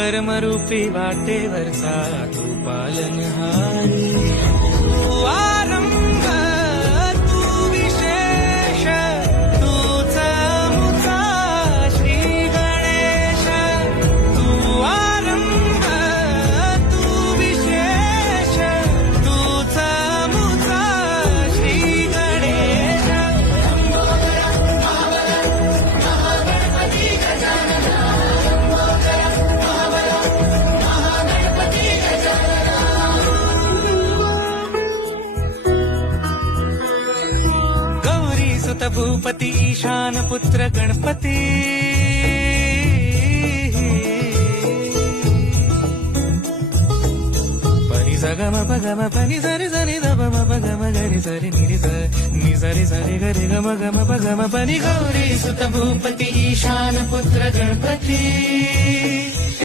कर्मरूपी वाटेवरचा तू पालनहारी, तू आरंभ तू विशेष, तूच मुचा श्री गणेश, तू आरंभ तू विशेष, तूच मुचा श्री गणेश. गौरी सुत भूपती ईशान पुत्र गणपती, पनी सगम पगम पनी सरी सरी दम पगम गरी सरी नि सरी सरी गरी गम गम पगम पनी. गौरी सुत भूपती ईशान पुत्र गणपती,